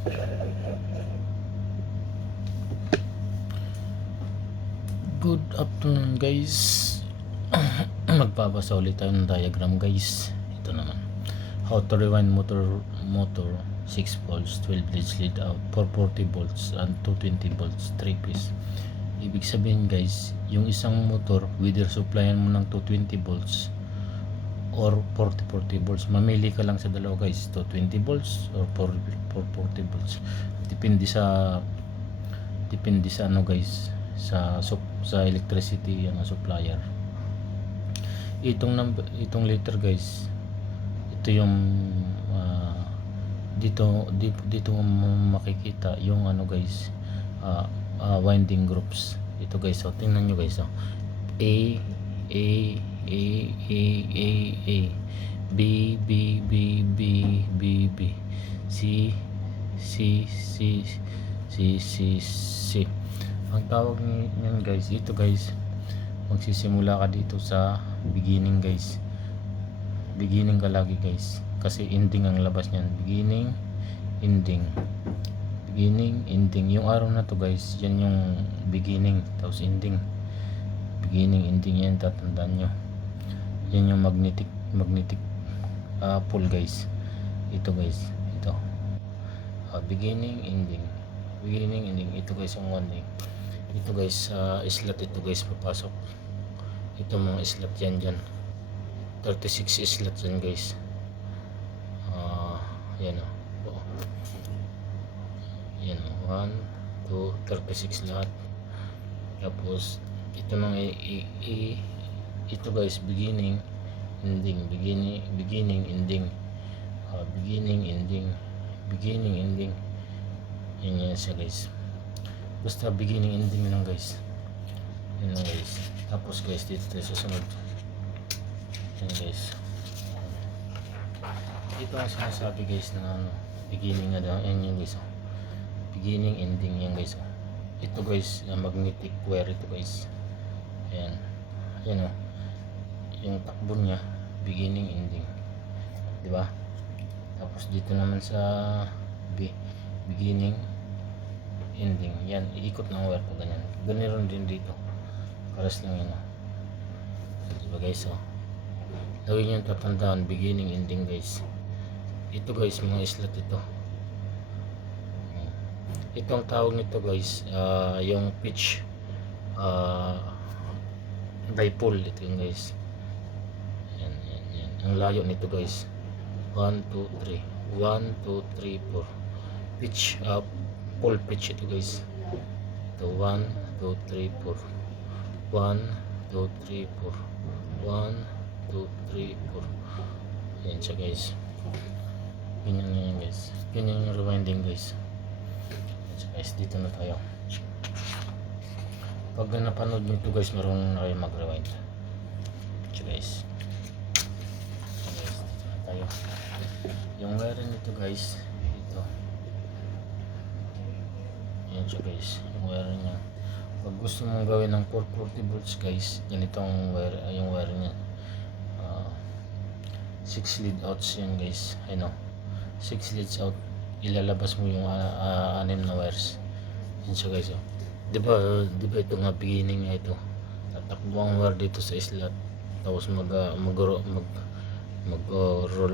Good afternoon guys. Magpapasa ulit tayo ng diagram guys. Ito naman, how to rewind motor 6 volts 12 leads lead out 440 volts and 220 volts 3 piece. Ibig sabihin guys, yung isang motor whether supplyan mo ng 220 volts or 40 volts, mamili ka lang sa dalawa guys, 220 volts or 440 volts. Depende sa ano guys, sa electricity ang supplier. Itong liter guys, ito yung dito mo makikita yung ano guys, winding groups. Ito guys, so tingnan nyo guys, A A A A A A B B B B B B C C C C C C. Ang tawag niyan guys, ito guys, magsisimula ka dito sa beginning guys. Beginning ka lagi guys, kasi ending ang labas niyan. Beginning, ending. Beginning, ending. Yung arrow na to guys, yan yung beginning, tapos ending. Beginning, ending, yan tatandaan nyo. Yan yung magnetic pole guys. Ito guys, ito. Beginning, ending. Beginning, ending. Ito guys yung one day. Ito guys, slot ito guys, papasok. Ito mga slot yan dyan. 36 slot yan guys. Yan o. Yan o. 1, 2, 36 lahat. Tapos, ito mga ito guys, beginning, ending. Beginning, ending. Beginning, ending. Beginning, ending. Yan siya guys. Basta beginning, ending lang guys. Yan lang guys. Tapos guys, dito tayo susunod. Yan guys. Ito ang sinasabi guys na ano, beginning na daw. Yan yung guys. Beginning, ending yan guys. Ito guys, magnetic wire ito guys. Ayan. Ayan o. Yung takbo niya, beginning, ending. Diba? Tapos dito naman sa beginning, ending. Yan, iikot ng wire po ganyan. Ganyan din dito. Paras lang yun. Diba guys o. Lagi nyo tatandaan, beginning, ending guys. Ito guys, mga slot ito. Ito ang tawag nito guys, yung pitch dipole. Ito yung guys. Yan. Ang layo nito guys, 1, 2, 3 1, 2, 3, 4 pitch, pole pitch ito guys. Ito 1, 2, 3, 4 1, 2, 3, 4 1, 2, 3, 4. Yan siya guys. Ganyan yan guys. Ganyan yung rewinding guys. Yan siya guys. Dito na tayo. Pag napanood nyo ito guys, marunong na kayo mag-rewind. Yan siya guys. Yan guys. Dito na tayo. Yung wire nito guys, ito. Yan siya guys. Yung wire niya. Pag gusto mong gawin ng 440 volts guys, ganito ang wire, yung wire niya. 6 lead outs yan guys. Ayun o, 6 leads out. Ilalabas mo yung 6 na wires. Yan siya guys o. Diba ito nga beginning niya ito. Tatakbo ang wire dito sa slot. Tapos mag-roll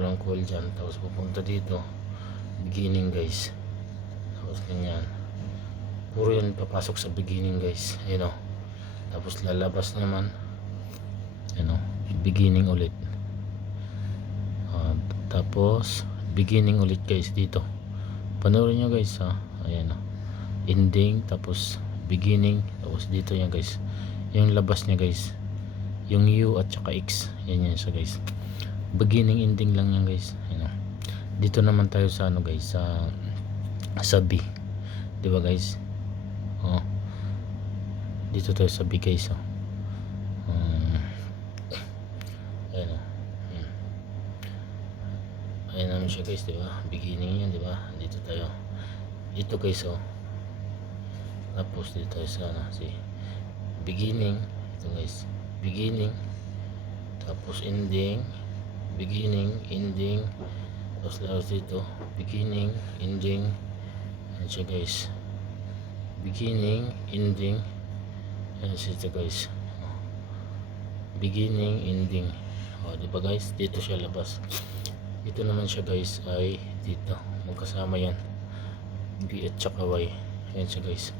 ang coil dyan. Tapos pupunta dito. Beginning guys. Tapos ganyan. Puro yun papasok sa beginning guys. Ayun o. Tapos lalabas naman. Ayun o. Beginning ulit. Tapos beginning ulit guys dito. Panoorin nyo guys ha. Ayan o. Ending. Tapos beginning. Tapos dito yan guys. Yung labas niya guys. Yung U at saka X. Yan siya guys. Beginning, ending lang yan guys. Ayan o. Dito naman tayo sa ano guys. Sa B. Diba guys? Dito tayo sa B guys. Ayan o. Ayan naman siya guys, diba? Beginning yan, diba? Dito tayo. Ito guys o. Tapos dito tayo sa beginning. Ito guys. Beginning. Tapos ending. Beginning, ending. Tapos lalos dito. Beginning, ending. Yan siya guys. Beginning, ending. Yan siya guys. Beginning, ending. Diba guys? Dito siya labas. Dito naman siya guys ay dito. Magkasama yan. B at saka Y. Yan siya guys.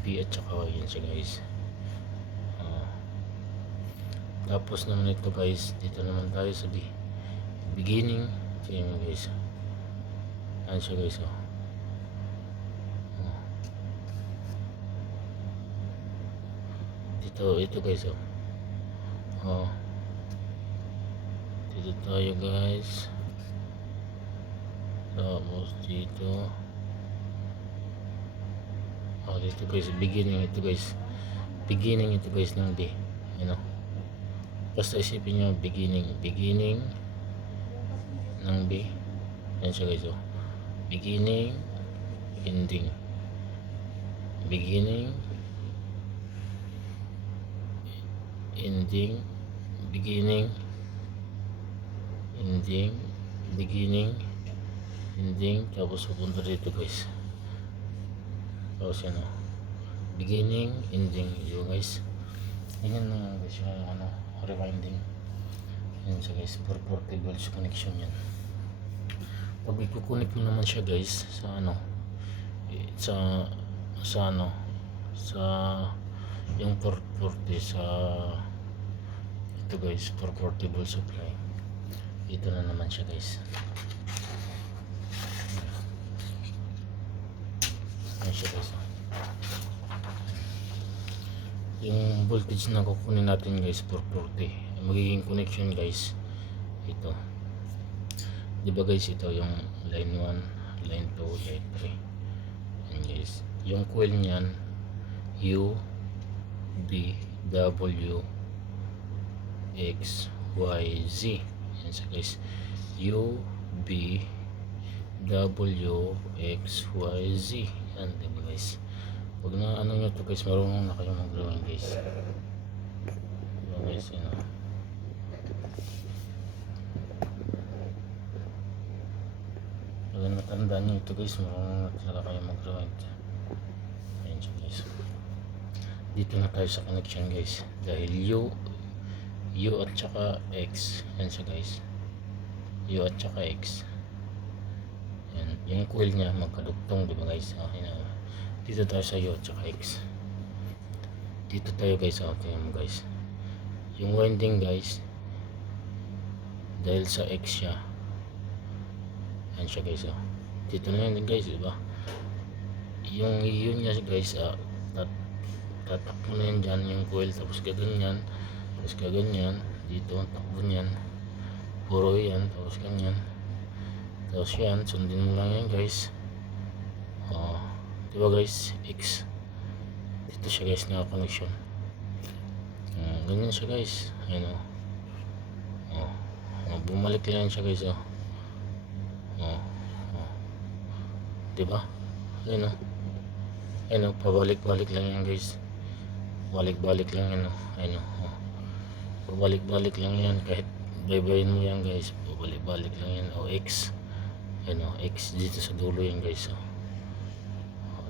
B at saka Y. Yan siya guys. Tapos naman ito guys, dito naman tayo sa B. Beginning. Yan guys. Yan siya guys. Ito guys. Dito tayo guys. Tapos dito. Dito guys, beginning ito guys. Beginning ito guys ng B. Basta isipin nyo beginning ng B. Yan siya guys. Beginning, ending. Beginning, ending, beginning, ending, beginning, ending, tapos pupunta dito guys. Tapos yan beginning, ending. Yun guys. Yan na guys yung rewinding. Yan siya guys, 440 volts connection yan. Pag ikukunik mo naman siya guys sa yung 440 sa ito guys, 440 volt supply. Ito na naman siya guys. Yan siya guys. Yung voltage na kukunin natin guys 440, magiging connection guys ito, diba guys, ito yung line 1, line 2, line 3. Yan guys, yung coil nyan U, B, W, X, Y, Z. Yan siya guys, U, B, W, X, Y, Z. Yan diba guys. Pag na nyo to guys, marunong na kayo mag-drawing guys. Diba guys, pag matandaan nyo ito guys, marunong na talaga kayo mag-drawing. Ayan siya guys. Dito na tayo sa connection guys. Dahil U at saka X. Yan siya guys. U at saka X. Yan. Yung coil nya magkadugtong, diba guys? Okay na. Dito tayo sa U at saka X. Dito tayo guys. Tingnan mo guys. Yung winding guys, dahil sa X siya. Yan siya guys. Dito na yun guys, diba? Yung U nya guys, tatakbo na yan dyan yung coil. Tapos gaganyan. Tapos gaganyan. Dito ang takbo nyan. Puro yan. Tapos ganyan. Tapos yan. Sundin mo lang yan guys. Diba guys, X. Dito siya guys, naka-connection. Ganyan siya guys. Ayan bumalik lang siya guys. Diba? Ayan pabalik-balik lang yan guys. Balik-balik lang yan. Ayan pabalik-balik lang yan. Kahit baybayin mo yan guys, pabalik-balik lang yan. X. Ayan X dito sa dulo yan guys.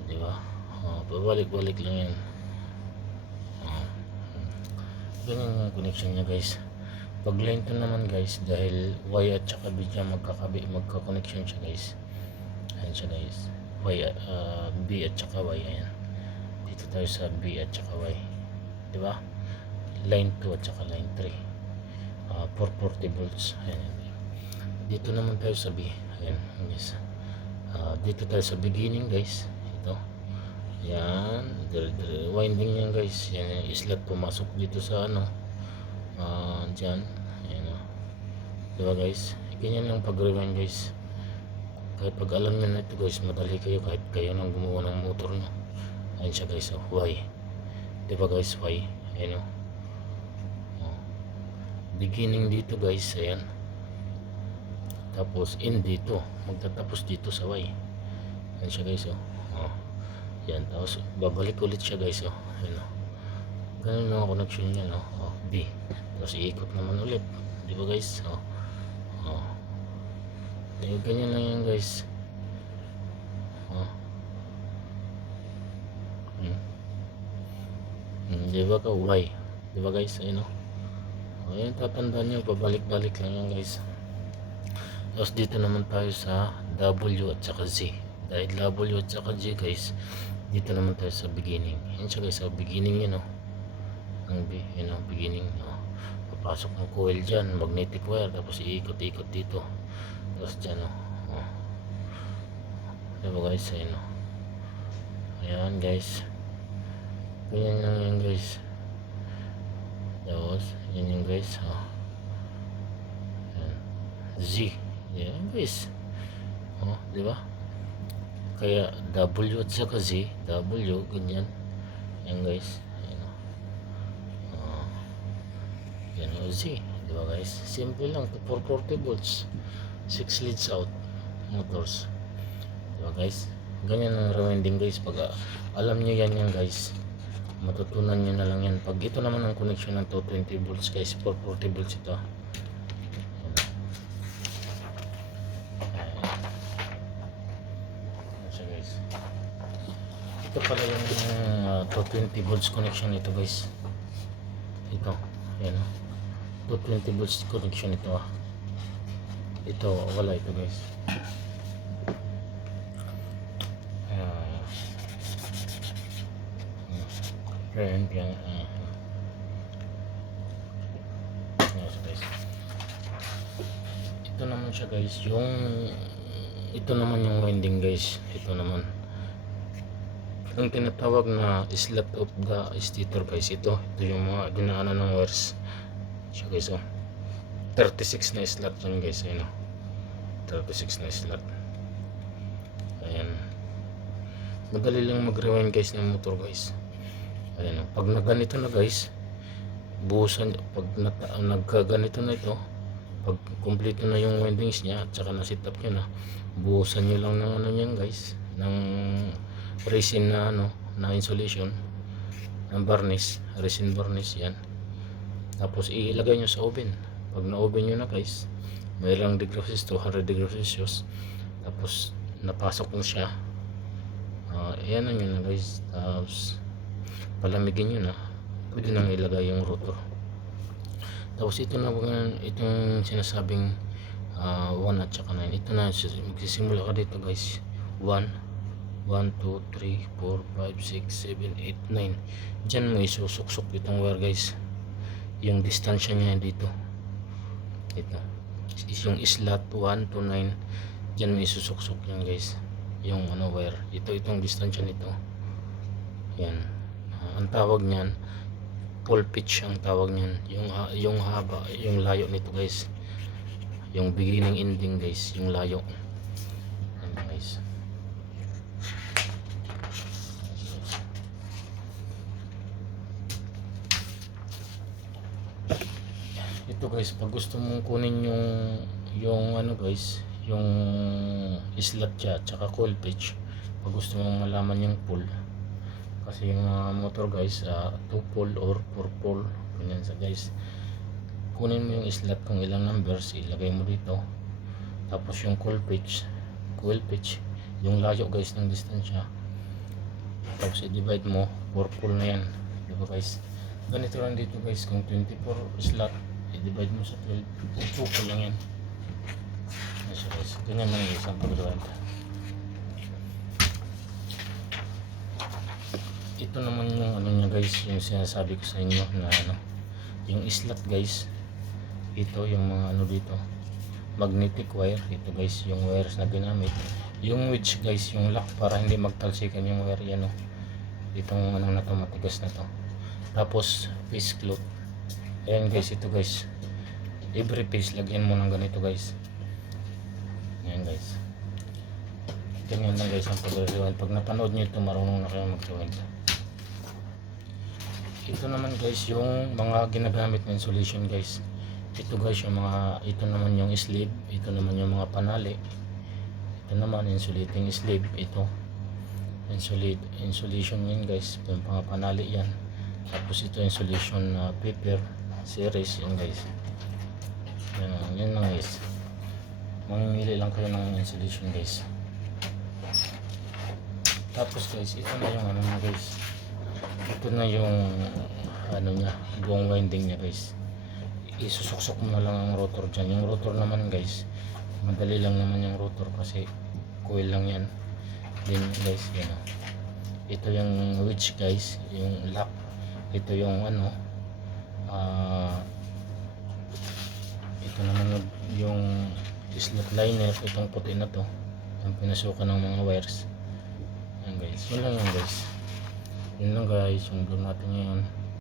Diba? Pabalik-balik lang yan. Ganyan yung connection niya guys. Pag line 2 naman guys, dahil Y at saka B dyan magka-connection siya guys. Ayan siya guys. B at saka Y. Ayan. Dito tayo sa B at saka Y. Diba? Line 2 at saka line 3. 440 volts. Ayan. Dito naman tayo sa B. Ayan guys. Dito tayo sa beginning guys. Yan, winding yan guys. Yan yung slot pumasok dito sa dyan. Yan diba guys, ganyan yung pag-rewind guys. Kahit pag alam nyo na ito guys, madali kayo kahit kayo nang gumawa ng motor no. Ayan siya guys, Y. Diba guys, Y. Ayan beginning dito guys, ayan. Tapos end dito, magtatapos dito sa Y. Ayan siya guys. Yan, tapos babalik ulit siya guys. Ayan ganun mga connection niya B. Tapos iikot naman ulit, di ba guys? Ganyan lang yan guys. Di ba ka Y? Di ba guys? Ayun o. Ayun, tatandaan nyo, babalik-balik lang yan guys. Tapos dito naman tayo sa W at saka Z. Dahil W at saka Z guys, dito naman tayo sa beginning. Yan siya guys, sa beginning yun o. Ang yun o, beginning o. Papasok ng coil dyan, magnetic wire, tapos iikot-ikot dito. Tapos dyan o. Diba guys, ayun o. Ayan guys. Ganyan lang yan guys. Tapos, yun yung guys o. Ayan. Z. Yan guys. O, diba? Kaya W at saka Z, W, ganyan. Yan guys. Yan o Z, diba guys? Simple lang, 440 volts, 6 leads out motors, diba guys? Ganyan ang rewinding guys. Pag alam nyo yan guys, matutunan nyo na lang yan. Pag ito naman ang connection ng 220 volts guys, 440 volts ito. Ito pala yung 220 volts connection nito guys. Ito, yan 220 volts connection ito Ito, wala ito guys. Current yan. Yes guys. Ito naman siya guys, ito naman yung winding guys. Ito naman ang tinatawag na slot of the stator guys. Ito yung mga dinaanan ng wires siya guys 36 na slot yan guys. Ayun 36 na slot. Ayan, madali lang mag-rewind guys ng motor guys. Ayan pag naganito na guys, buhusan. Pag nagkaganito na ito, pag kumpleto na yung windings niya at saka na set up nyo na, buhusan nyo lang ng ano nyan guys, ng resin na na insulation, ng varnish, resin varnish yan. Tapos ilagay nyo sa oven. Pag na-oven nyo na guys, mayroong degrees 200 degrees Celsius. Tapos napasok na siya. Ayan nyo na guys. Tapos palamigin nyo na, pwede nang ilagay yung rotor. Tapos ito na itong sinasabing 1 at saka 9. Ito na, magsisimula ka dito guys. 1, 2, 3, 4, 5, 6, 7, 8, 9. Diyan mo isusuksok itong wire guys. Yung distansya niya dito. Ito. Yung slot 1 to 9. Diyan mo isusuksok yan guys. Yung wire. Itong distansya nito. Yan. Ang tawag niyan, full pitch ang tawag niyan. Yung haba, yung layo nito guys. Yung beginning ending guys, yung layo. Yan guys. Ito guys, pag gusto mong kunin yung guys, yung slot siya tsaka coil pitch, pag gusto mong malaman yung pull, kasi yung motor guys 2 pole or 4 pole ganyan sa guys. Kunin mo yung slot kung ilang numbers, ilagay mo dito. Tapos yung coil pitch, yung layo guys ng distansya, tapos i-divide mo, 4 pole na yan, diba guys? Ganito lang dito guys, kung 24 slot, i-divide mo sa 12, 2 pole lang yan. Yes guys, ganyan lang yung isang pag-divide. Ito naman yung niya guys, yung sinasabi ko sa inyo na yung slot guys. Ito yung mga dito, magnetic wire. Ito guys yung wires na ginamit. Yung wedge guys, yung lock para hindi magtalsikan yung wire yan itong na to, matigas na to. Tapos face cloth. Ayan guys, ito guys, every piece lagyan mo ng ganito guys. Ayan guys, ganyan lang guys ang pag-rewind. Pag napanood nyo ito, marunong na kayo mag-rewind. Ito naman guys yung mga ginagamit na insulation guys. Ito guys yung ito naman yung sleeve, ito naman yung mga panali, ito naman insulating sleeve, ito insulation yan guys, yung mga panali yan. Tapos ito insulation paper series yan guys. Yan lang guys, mamimili lang kayo ng insulation guys. Tapos guys, ito na yung guys, ito na yung ano niya, buong winding niya guys. Isusuksok mo na lang ang rotor dyan. Yung rotor naman guys, madali lang naman yung rotor kasi coil lang yan. Then guys, yan o. Ito yung winch guys, yung lock. Ito yung ano, ito naman yung slot liner. Itong puti na to, yung pinasukan ng mga wires. Yan guys, yun lang yan guys. Yun lang guys, yung vlog natin ngayon.